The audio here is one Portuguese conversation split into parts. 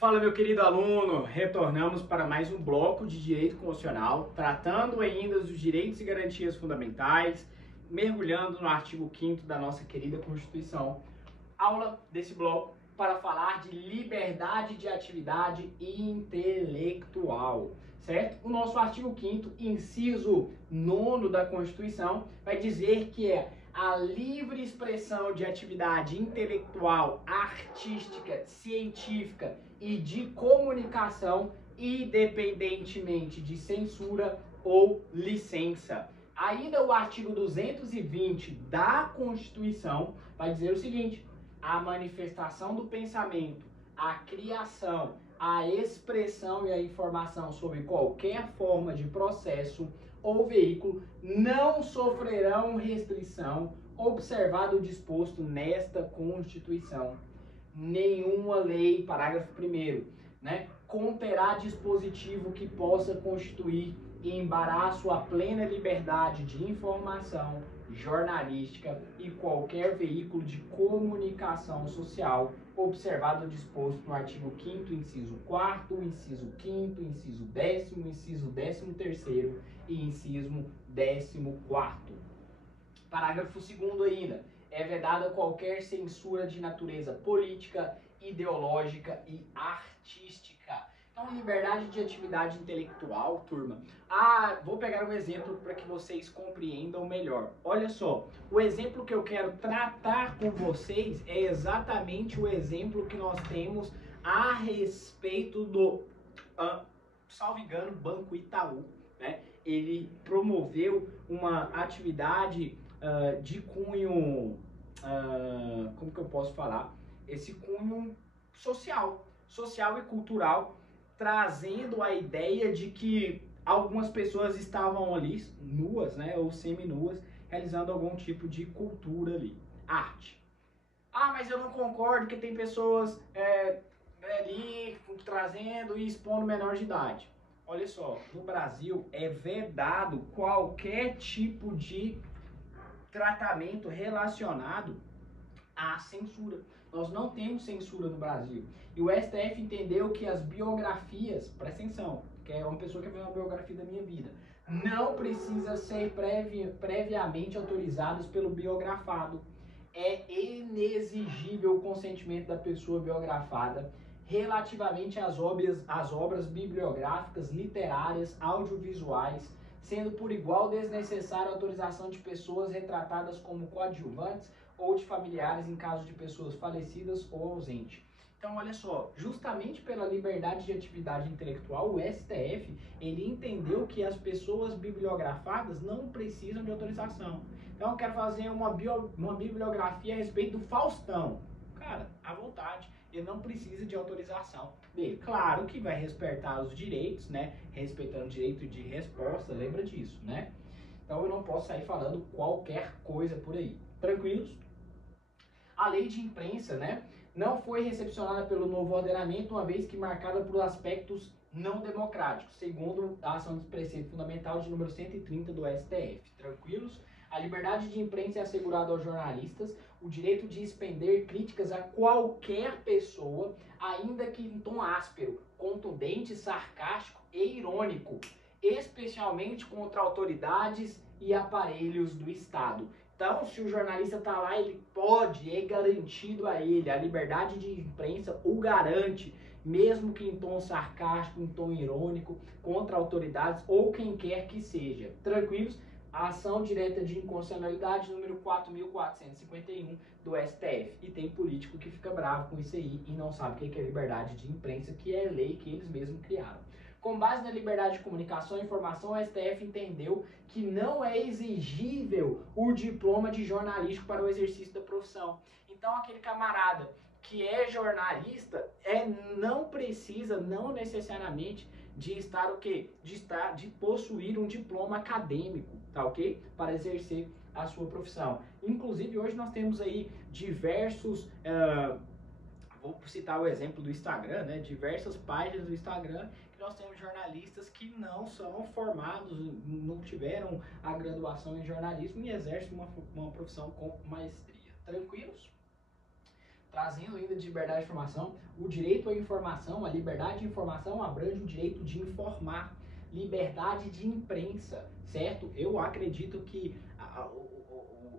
Fala, meu querido aluno, retornamos para mais um bloco de Direito Constitucional, tratando ainda dos direitos e garantias fundamentais, mergulhando no artigo 5º da nossa querida Constituição. Aula desse bloco para falar de liberdade de atividade intelectual, certo? O nosso artigo 5º, inciso 9º da Constituição, vai dizer que é a livre expressão de atividade intelectual, artística, científica e de comunicação, independentemente de censura ou licença. Ainda o artigo 220 da Constituição vai dizer o seguinte: a manifestação do pensamento, a criação, a expressão e a informação sobre qualquer forma de processo ou veículo não sofrerão restrição, observado o disposto nesta Constituição. Nenhuma lei, parágrafo 1º, conterá dispositivo que possa constituir embaraço à plena liberdade de informação jornalística e qualquer veículo de comunicação social, observado o disposto no artigo 5º, inciso 4º, inciso 5º, inciso 10º, inciso 13º e inciso 14º. Parágrafo 2º ainda. É vedada qualquer censura de natureza política, ideológica e artística. Então, liberdade de atividade intelectual, turma. Vou pegar um exemplo para que vocês compreendam melhor. Olha só, o exemplo que eu quero tratar com vocês é exatamente o exemplo que nós temos a respeito do, salvo engano, Banco Itaú, né? Ele promoveu uma atividade de cunho, como que eu posso falar? Esse cunho social e cultural, trazendo a ideia de que algumas pessoas estavam ali nuas, né, ou semi-nuas, realizando algum tipo de cultura ali, arte. Mas eu não concordo que tem pessoas ali trazendo e expondo menor de idade. Olha só, no Brasil é vedado qualquer tipo de tratamento relacionado à censura. Nós não temos censura no Brasil. E o STF entendeu que as biografias, presta atenção, que é uma pessoa que vai fazer uma biografia da minha vida, não precisa ser previamente autorizadas pelo biografado. É inexigível o consentimento da pessoa biografada relativamente às obras bibliográficas, literárias, audiovisuais, sendo por igual desnecessária a autorização de pessoas retratadas como coadjuvantes ou de familiares em caso de pessoas falecidas ou ausentes. Então, olha só, justamente pela liberdade de atividade intelectual, o STF, ele entendeu que as pessoas bibliografadas não precisam de autorização. Então, eu quero fazer uma bibliografia a respeito do Faustão. Cara, à vontade, ele não precisa de autorização dele. Claro que vai respeitar os direitos, né? Respeitando o direito de resposta, lembra disso, né? Então, eu não posso sair falando qualquer coisa por aí. Tranquilos? A lei de imprensa, né, não foi recepcionada pelo novo ordenamento, uma vez que marcada por aspectos não democráticos, segundo a ação de preceito fundamental de número 130 do STF. Tranquilos? A liberdade de imprensa é assegurada aos jornalistas, o direito de expender críticas a qualquer pessoa, ainda que em tom áspero, contundente, sarcástico e irônico, especialmente contra autoridades e aparelhos do Estado. Então, se o jornalista está lá, ele pode, é garantido a ele, a liberdade de imprensa o garante, mesmo que em tom sarcástico, em tom irônico, contra autoridades ou quem quer que seja. Tranquilos? A ação direta de inconstitucionalidade número 4.451 do STF. E tem político que fica bravo com isso aí e não sabe o que é liberdade de imprensa, que é lei que eles mesmos criaram. Com base na liberdade de comunicação e informação, o STF entendeu que não é exigível o diploma de jornalístico para o exercício da profissão. Então, aquele camarada que é jornalista não precisa, não necessariamente, de estar o quê? De possuir um diploma acadêmico, tá ok? Para exercer a sua profissão. Inclusive, hoje nós temos aí diversos... vou citar o exemplo do Instagram, né? Diversas páginas do Instagram que nós temos jornalistas que não são formados, não tiveram a graduação em jornalismo e exercem uma profissão com maestria. Tranquilos? trazendo ainda de liberdade de informação, o direito à informação, a liberdade de informação abrange o direito de informar, liberdade de imprensa, certo? Eu acredito que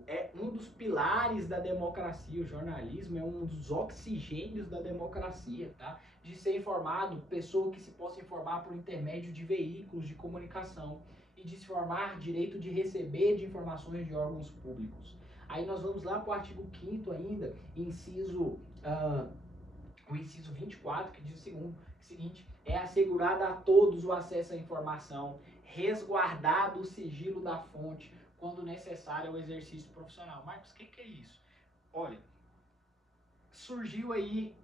é um dos pilares da democracia, o jornalismo é um dos oxigênios da democracia, tá? De ser informado, pessoa que se possa informar por intermédio de veículos de comunicação e de se formar direito de receber de informações de órgãos públicos. Aí nós vamos lá para o artigo 5º ainda, o inciso 24, que diz o seguinte, é assegurado a todos o acesso à informação, resguardado o sigilo da fonte, quando necessário ao exercício profissional. Marcos, o que é isso? Olha, surgiu aí,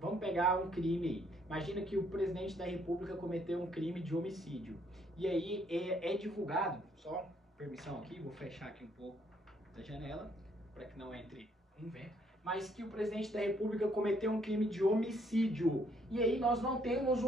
vamos pegar um crime aí. Imagina que o presidente da República cometeu um crime de homicídio. E aí é divulgado, só permissão aqui, vou fechar aqui um pouco da janela, para que não entre um vento, mas que o presidente da República cometeu um crime de homicídio. E aí nós não temos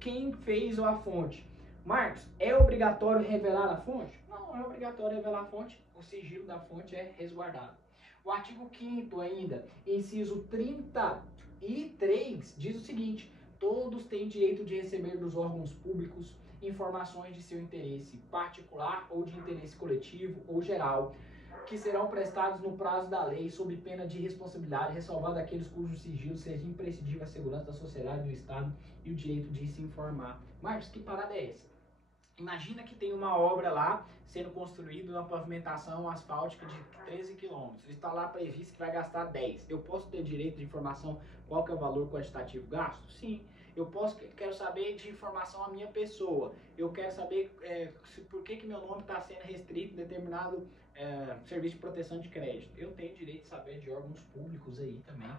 quem fez a fonte. Marcos, é obrigatório revelar a fonte? Não é obrigatório revelar a fonte, o sigilo da fonte é resguardado. O artigo 5º ainda, inciso 33, diz o seguinte, todos têm direito de receber dos órgãos públicos informações de seu interesse particular ou de interesse coletivo ou geral, que serão prestados no prazo da lei, sob pena de responsabilidade, ressalvado aqueles cujo sigilo seja imprescindível à segurança da sociedade, do Estado e o direito de se informar. Marcos, que parada é essa? Imagina que tem uma obra lá sendo construída, uma pavimentação asfáltica de 13 quilômetros. Está lá previsto que vai gastar 10. Eu posso ter direito de informação qual que é o valor quantitativo gasto? Sim. Quero saber de informação a minha pessoa. Eu quero saber por que meu nome está sendo restrito em determinado serviço de proteção de crédito. Eu tenho direito de saber de órgãos públicos aí também.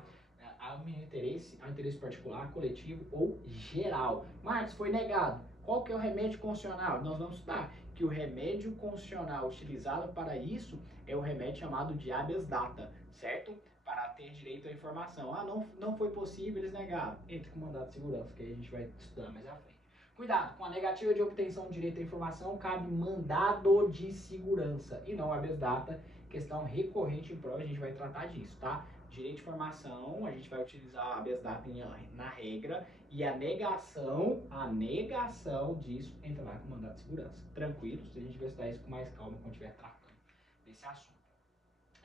Ao meu interesse, ao interesse particular, coletivo ou geral. Marcos, foi negado. Qual que é o remédio constitucional? Nós vamos estudar que o remédio constitucional utilizado para isso é o remédio chamado de habeas data, certo? Para ter direito à informação. Não foi possível, eles negaram. Entre com o mandado de segurança, que aí a gente vai estudar mais à frente. Cuidado, com a negativa de obtenção de direito à informação, cabe mandado de segurança e não habeas data, questão recorrente em prova, a gente vai tratar disso, tá? Direito de informação, a gente vai utilizar a habeas data na regra e a negação disso entra lá com mandado de segurança. Tranquilos, a gente vai estudar isso com mais calma quando estiver tratando desse assunto.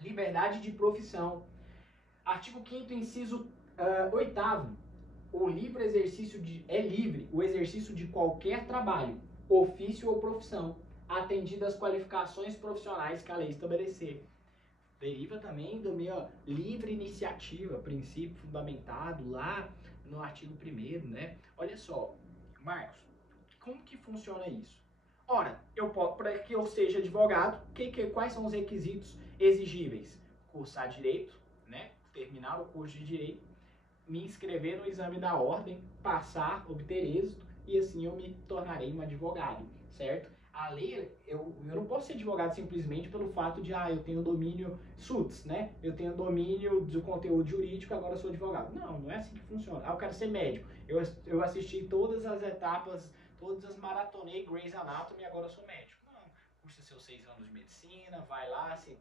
Liberdade de profissão. Artigo 5º, inciso 8º. O livre exercício é livre o exercício de qualquer trabalho, ofício ou profissão, atendido às qualificações profissionais que a lei estabelecer. Deriva também da minha livre iniciativa, princípio fundamentado lá no artigo 1º, né? Olha só, Marcos, como que funciona isso? Ora, para que eu seja advogado, quais são os requisitos exigíveis? Cursar direito, né? Terminar o curso de direito, me inscrever no exame da ordem, passar, obter êxito e assim eu me tornarei um advogado, certo? A lei, eu não posso ser advogado simplesmente pelo fato de, eu tenho domínio SUTS, né? Eu tenho domínio do conteúdo jurídico, agora eu sou advogado. Não é assim que funciona. Eu quero ser médico. Eu assisti todas as etapas, todas as maratonei Grey's Anatomy e agora eu sou médico. Não, cursa seus 6 anos de medicina, vai lá, você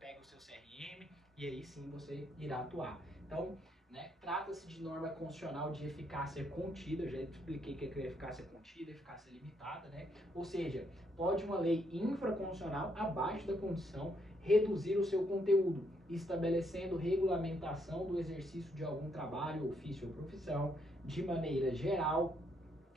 pega o seu CRM e aí sim você irá atuar. Então, né, trata-se de norma constitucional de eficácia contida, eu já expliquei o que é eficácia contida, eficácia limitada, né? Ou seja, pode uma lei infraconstitucional, abaixo da condição, reduzir o seu conteúdo, estabelecendo regulamentação do exercício de algum trabalho, ofício ou profissão, de maneira geral,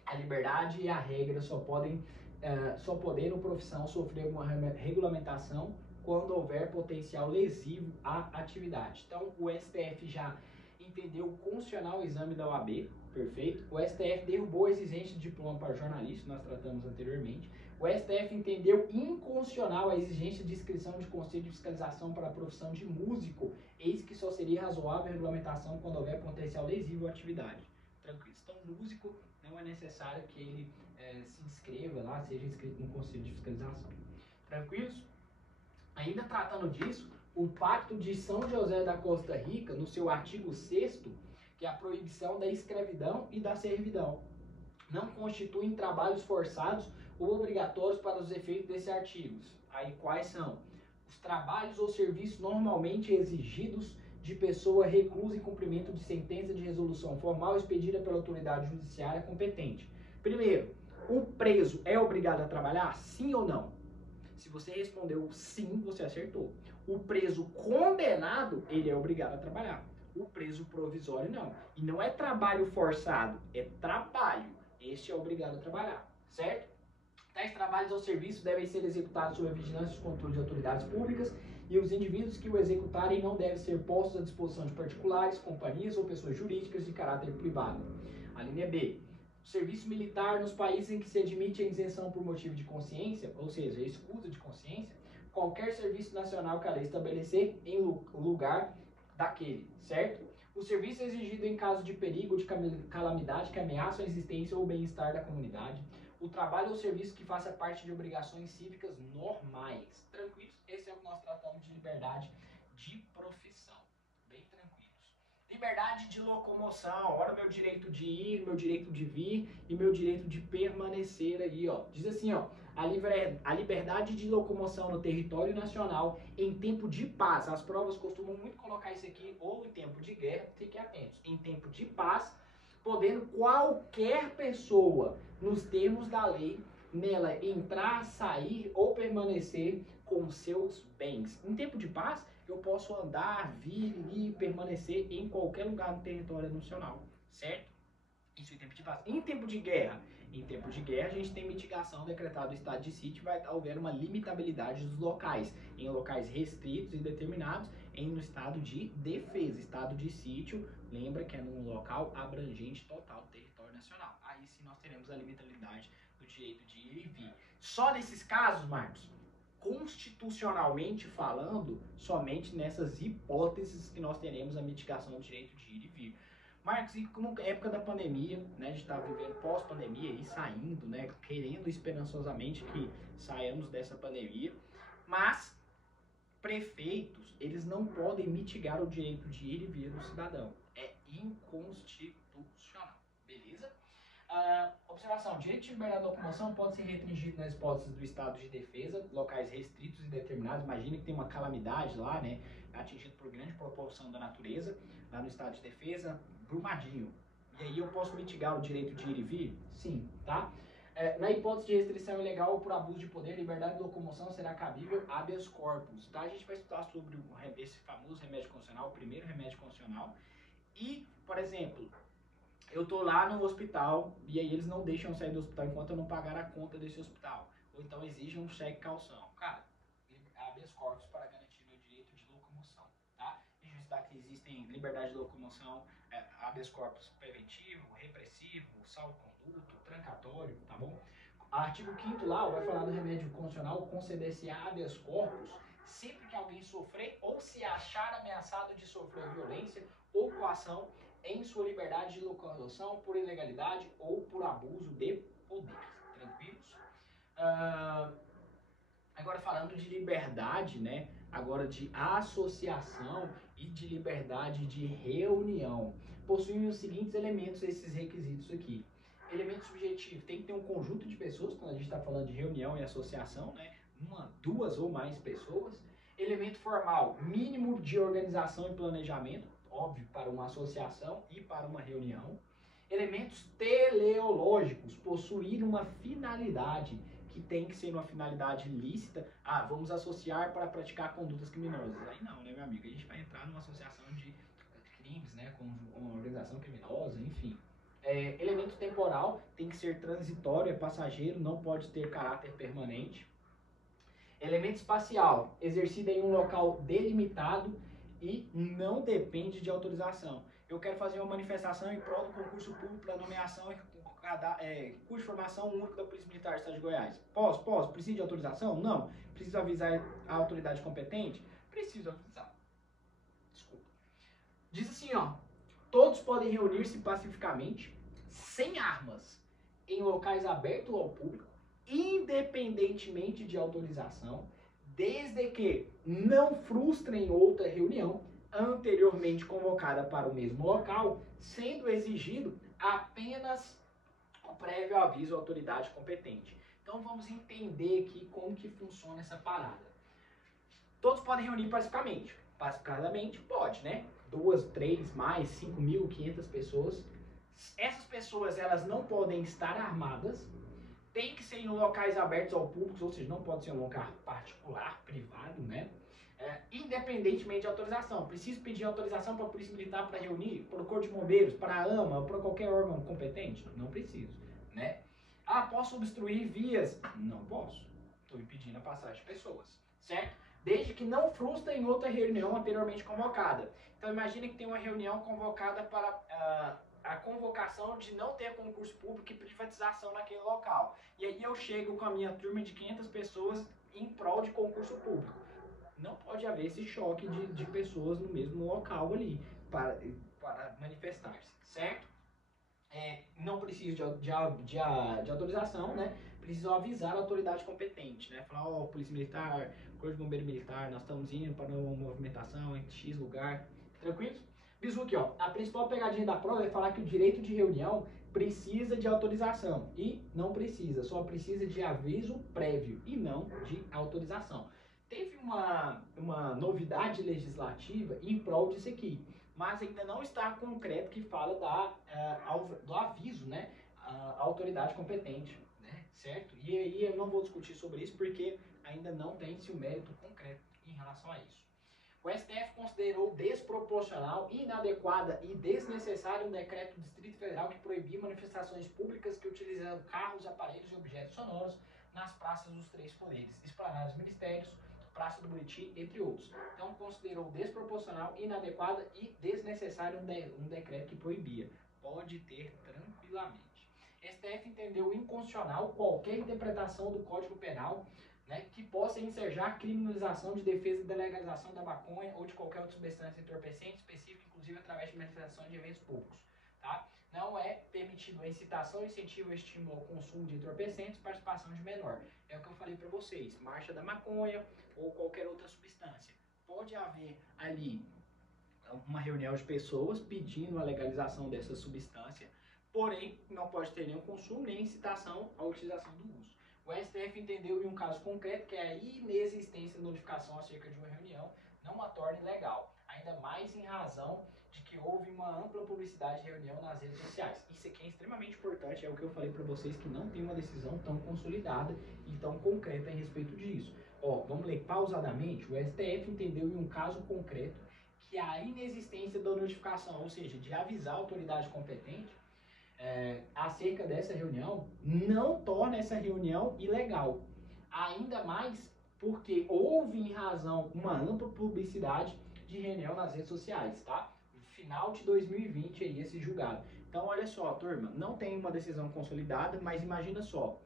a liberdade e a regra só podendo profissão sofrer uma regulamentação quando houver potencial lesivo à atividade. Então, o STF já entendeu constitucional o exame da OAB, perfeito. O STF derrubou a exigência de diploma para jornalista, nós tratamos anteriormente. O STF entendeu inconstitucional a exigência de inscrição de conselho de fiscalização para a profissão de músico, eis que só seria razoável a regulamentação quando houver potencial lesivo à atividade. Tranquilo. Então, músico não é necessário que ele se inscreva lá, seja inscrito no conselho de fiscalização. Tranquilos? Ainda tratando disso, o Pacto de São José da Costa Rica, no seu artigo 6º, que é a proibição da escravidão e da servidão, não constituem trabalhos forçados ou obrigatórios para os efeitos desses artigos. Aí quais são? Os trabalhos ou serviços normalmente exigidos de pessoa recusa em cumprimento de sentença de resolução formal expedida pela autoridade judiciária competente. Primeiro, o preso é obrigado a trabalhar? Sim ou não? Se você respondeu sim, você acertou. O preso condenado, ele é obrigado a trabalhar. O preso provisório, não. E não é trabalho forçado, é trabalho. Este é obrigado a trabalhar, certo? Tais trabalhos ou serviços devem ser executados sob a vigilância e controle de autoridades públicas e os indivíduos que o executarem não devem ser postos à disposição de particulares, companhias ou pessoas jurídicas de caráter privado. A linha B. O serviço militar nos países em que se admite a isenção por motivo de consciência, ou seja, escusa de consciência, qualquer serviço nacional que a lei estabelecer em lugar daquele, certo? O serviço é exigido em caso de perigo ou de calamidade que ameaçam a existência ou o bem-estar da comunidade. O trabalho ou serviço que faça parte de obrigações cívicas normais. Tranquilos? Esse é o que nós tratamos de liberdade de profissão. Bem tranquilos. Liberdade de locomoção. Olha o meu direito de ir, meu direito de vir e meu direito de permanecer aí, ó. Diz assim, ó. A liberdade de locomoção no território nacional em tempo de paz. As provas costumam muito colocar isso aqui, ou em tempo de guerra, fiquem atentos. Em tempo de paz, podendo qualquer pessoa, nos termos da lei, nela entrar, sair ou permanecer com seus bens. Em tempo de paz, eu posso andar, vir e permanecer em qualquer lugar do território nacional, certo? Isso em tempo de paz. Em tempo de guerra, a gente tem mitigação decretada do estado de sítio, vai haver uma limitabilidade dos locais, em locais restritos e determinados, no estado de defesa. Estado de sítio, lembra que é num local abrangente total do território nacional. Aí sim nós teremos a limitabilidade do direito de ir e vir. Só nesses casos, Marcos, constitucionalmente falando, somente nessas hipóteses que nós teremos a mitigação do direito de ir e vir. Marcos, e como época da pandemia, né, a gente está vivendo pós-pandemia e saindo, né, querendo esperançosamente que saiamos dessa pandemia, mas prefeitos, eles não podem mitigar o direito de ir e vir do cidadão. É inconstitucional, beleza? Observação, o direito de liberdade de locomoção pode ser restringido nas hipóteses do estado de defesa, locais restritos e determinados. Imagina que tem uma calamidade lá, né, atingido por grande proporção da natureza, lá no estado de defesa, Brumadinho. E aí eu posso mitigar o direito de ir e vir? Sim, tá? Na hipótese de restrição ilegal ou por abuso de poder, liberdade de locomoção será cabível habeas corpus, tá? A gente vai estudar sobre esse famoso remédio constitucional, o primeiro remédio constitucional. E, por exemplo, eu tô lá no hospital e aí eles não deixam eu sair do hospital enquanto eu não pagar a conta desse hospital. Ou então exigem um cheque calção. Cara, habeas corpus para garantir meu direito de locomoção, tá? A gente vai estudar que existem liberdade de locomoção, habeas corpus preventivo, repressivo, salvo-conduto, trancatório, tá bom? Artigo 5º lá, vai falar do remédio constitucional, conceder-se habeas corpus sempre que alguém sofrer ou se achar ameaçado de sofrer violência ou coação em sua liberdade de locomoção por ilegalidade ou por abuso de poder. Tranquilos? Agora falando de liberdade, né? Agora de associação e de liberdade de reunião. Possuem os seguintes elementos, esses requisitos aqui. Elemento subjetivo, tem que ter um conjunto de pessoas, quando a gente está falando de reunião e associação, né? Uma, duas ou mais pessoas. Elemento formal, mínimo de organização e planejamento, óbvio, para uma associação e para uma reunião. Elementos teleológicos, possuir uma finalidade, que tem que ser uma finalidade lícita. Ah, vamos associar para praticar condutas criminosas. Aí não, né, meu amigo? A gente vai entrar numa associação de crimes, né, com uma organização criminosa, enfim. Elemento temporal, tem que ser transitório, é passageiro, não pode ter caráter permanente. Elemento espacial, exercido em um local delimitado e não depende de autorização. Eu quero fazer uma manifestação em prol do concurso público para nomeação e curso de formação único da Polícia Militar do Estado de Goiás. Posso? Preciso de autorização? Não. Preciso avisar a autoridade competente? Preciso avisar. Desculpa. Diz assim, ó. Todos podem reunir-se pacificamente, sem armas, em locais abertos ao público, independentemente de autorização, desde que não frustrem outra reunião anteriormente convocada para o mesmo local, sendo exigido apenas o prévio aviso à autoridade competente. Então vamos entender aqui como que funciona essa parada. Todos podem reunir pacificamente. Pacificadamente pode, né? 2, 3, mais 5.500 pessoas. Essas pessoas, elas não podem estar armadas, tem que ser em locais abertos ao público, ou seja, não pode ser um local particular, privado, né? Independentemente de autorização. Preciso pedir autorização para a Polícia Militar para reunir, para o Corpo de Bombeiros, para a AMA, para qualquer órgão competente? Não preciso, né? Ah, posso obstruir vias? Não posso. Estou impedindo a passagem de pessoas, certo? Desde que não frustre em outra reunião anteriormente convocada. Então imagine que tem uma reunião convocada para a convocação de não ter concurso público e privatização naquele local. E aí eu chego com a minha turma de 500 pessoas em prol de concurso público. Não pode haver esse choque de pessoas no mesmo local ali para manifestar-se, certo? Não preciso de autorização, né? Preciso avisar a autoridade competente, né? Falar, ó, Polícia Militar, Corpo de Bombeiro Militar, nós estamos indo para uma movimentação em X lugar. Tranquilos? Bisu aqui, ó. A principal pegadinha da prova é falar que o direito de reunião precisa de autorização. E não precisa, só precisa de aviso prévio e não de autorização. Teve uma novidade legislativa em prol disso aqui, mas ainda não está concreto que fala do aviso, né, à autoridade competente, né, certo? E aí eu não vou discutir sobre isso porque ainda não tem-se um mérito concreto em relação a isso. O STF considerou desproporcional, inadequada e desnecessário um decreto do Distrito Federal que proibia manifestações públicas que utilizaram carros, aparelhos e objetos sonoros nas praças dos três poderes, esplanadas dos ministérios, Praça do Buriti, entre outros. Então, considerou desproporcional, inadequada e desnecessário um decreto que proibia. Pode ter tranquilamente. STF entendeu inconstitucional qualquer interpretação do Código Penal, né, que possa ensejar criminalização de defesa da legalização da maconha ou de qualquer outra substância entorpecente específica, inclusive através de manifestação de eventos públicos. Tá? Não é permitido a incitação, incentivo ou estímulo ao consumo de entorpecentes, participação de menor. É o que eu falei para vocês, marcha da maconha ou qualquer outra substância. Pode haver ali uma reunião de pessoas pedindo a legalização dessa substância, porém não pode ter nenhum consumo nem incitação à utilização do uso. O STF entendeu em um caso concreto que a inexistência de notificação acerca de uma reunião não a torna ilegal, ainda mais em razão de que houve uma ampla publicidade de reunião nas redes sociais. Isso aqui é extremamente importante, é o que eu falei para vocês, que não tem uma decisão tão consolidada e tão concreta a respeito disso. Ó, vamos ler pausadamente. O STF entendeu em um caso concreto que a inexistência da notificação, ou seja, de avisar a autoridade competente acerca dessa reunião, não torna essa reunião ilegal. Ainda mais porque houve em razão uma ampla publicidade de reunião nas redes sociais, tá? Final de 2020 aí esse julgado. Então olha só, turma, não tem uma decisão consolidada, mas imagina só,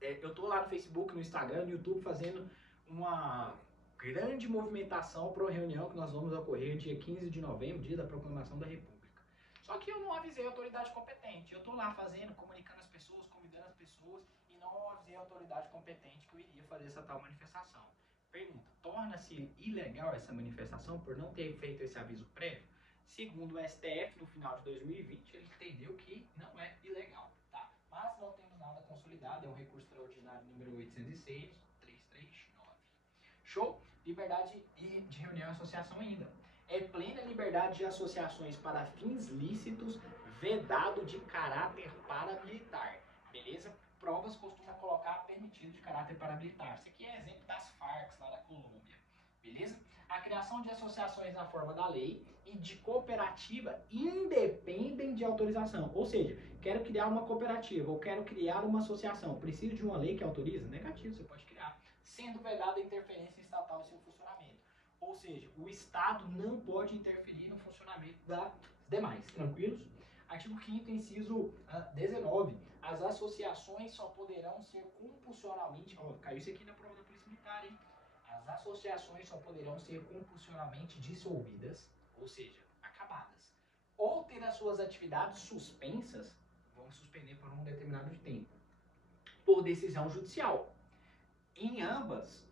eu tô lá no Facebook, no Instagram, no YouTube fazendo uma grande movimentação para uma reunião que nós vamos ocorrer dia 15 de novembro, dia da proclamação da República. Só que eu não avisei a autoridade competente. Eu tô lá fazendo, comunicando as pessoas, convidando as pessoas e não avisei a autoridade competente que eu iria fazer essa tal manifestação. Pergunta, torna-se ilegal essa manifestação por não ter feito esse aviso prévio? Segundo o STF, no final de 2020, ele entendeu que não é ilegal, tá? Mas não temos nada consolidado, é um recurso extraordinário número 806, 339. Show? Liberdade de reunião e associação ainda. É plena liberdade de associações para fins lícitos, vedado de caráter paramilitar. Beleza? Provas costumam colocar permitido de caráter paramilitar. Isso aqui é exemplo das Farc lá da Colômbia. Beleza? A criação de associações na forma da lei e de cooperativa independem de autorização. Ou seja, quero criar uma cooperativa ou quero criar uma associação. Preciso de uma lei que autoriza? Negativo, você pode criar. Sendo vedada a interferência estatal em seu funcionamento. Ou seja, o Estado não pode interferir no funcionamento das demais. Tranquilos? Artigo 5º, inciso 19. As associações só poderão ser compulsionalmente... caiu isso aqui na prova da Polícia Militar, hein? As associações só poderão ser compulsionalmente dissolvidas, ou seja, acabadas, ou ter as suas atividades suspensas, vão suspender por um determinado tempo, por decisão judicial. Em ambos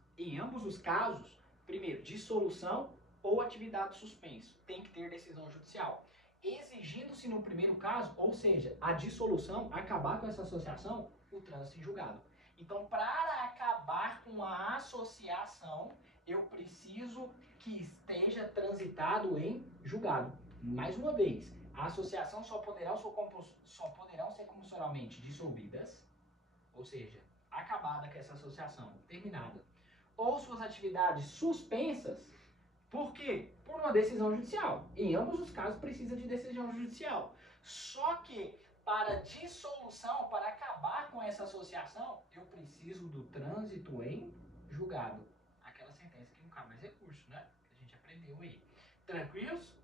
os casos, primeiro, dissolução ou atividade suspensa, tem que ter decisão judicial. Exigindo-se no primeiro caso, ou seja, a dissolução, acabar com essa associação, o trânsito em julgado. Então, para acabar com a associação, eu preciso que esteja transitado em julgado. Mais uma vez, a associação só poderão ser compulsoriamente dissolvidas, ou seja, acabada com essa associação, terminada, ou suas atividades suspensas. Por quê? Por uma decisão judicial. Em ambos os casos precisa de decisão judicial. Só que para dissolução, para acabar com essa associação, eu preciso do trânsito em julgado. Aquela sentença que não cabe mais recurso, né? Que a gente aprendeu aí. Tranquilos?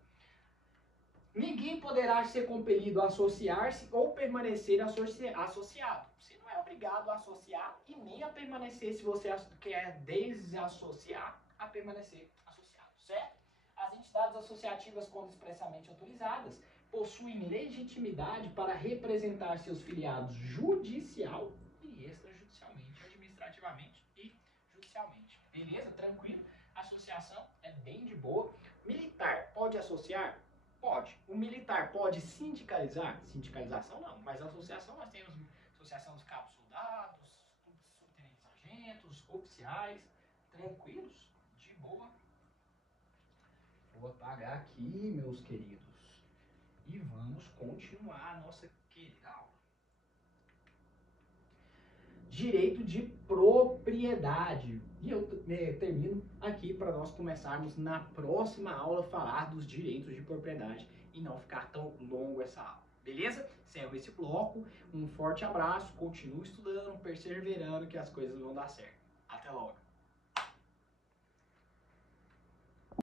Ninguém poderá ser compelido a associar-se ou permanecer associado. Você não é obrigado a associar e nem a permanecer, se você quer desassociar, a permanecer associado, certo? As entidades associativas, quando expressamente autorizadas, possuem legitimidade para representar seus filiados judicial e extrajudicialmente, administrativamente e judicialmente. Beleza? Tranquilo? Associação é bem de boa. Militar pode associar? Pode. O militar pode sindicalizar? Sindicalização não, mas a associação nós temos associação dos cabos soldados, subtenentes sargentos, oficiais, tranquilos, de boa. Vou apagar aqui, meus queridos, e vamos continuar a nossa querida aula. Direito de propriedade. E eu termino aqui para nós começarmos na próxima aula a falar dos direitos de propriedade e não ficar tão longo essa aula. Beleza? Encerro esse bloco. Um forte abraço. Continue estudando, perseverando que as coisas vão dar certo. Até logo.